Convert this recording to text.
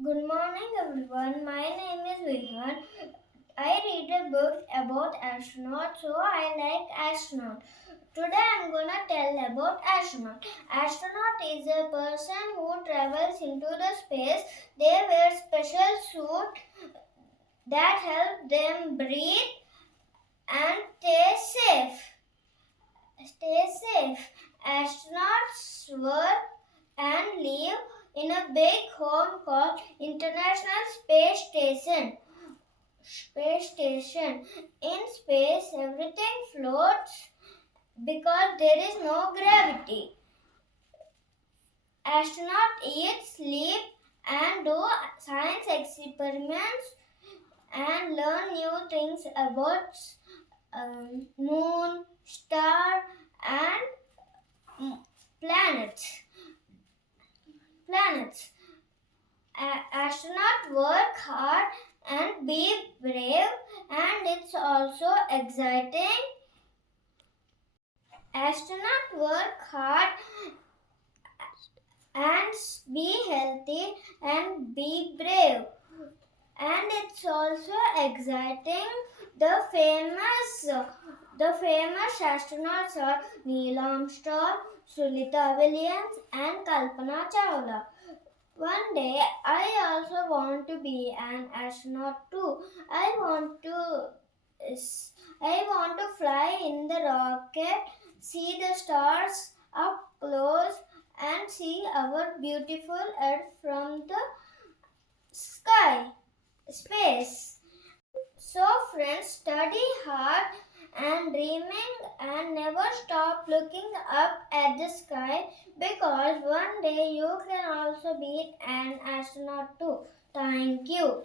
Good morning, everyone. My name is Vihan. I read a book about astronauts, so I like astronaut. Today I'm gonna tell about astronaut. Astronaut is a person who travels into the space. They wear special suit that help them breathe and stay safe. Stay safe. Astronauts work and live in a big home called International Space Station. In space, everything floats because there is no gravity. Astronauts eat, sleep, and do science experiments and learn new things about moon, star, and planets. Astronauts work hard and be brave, and it's also exciting. Astronauts work hard and be healthy and be brave, and it's also exciting. The famous astronauts are Neil Armstrong, Sunita Williams, and Kalpana Chawla. One day I also want to be an astronaut too. I want to I want to fly in the rocket, see the stars up close, and see our beautiful Earth from the sky, space. So, friends, study hard and dreaming and never stop looking up at the sky because one day you can also be an astronaut too. Thank you.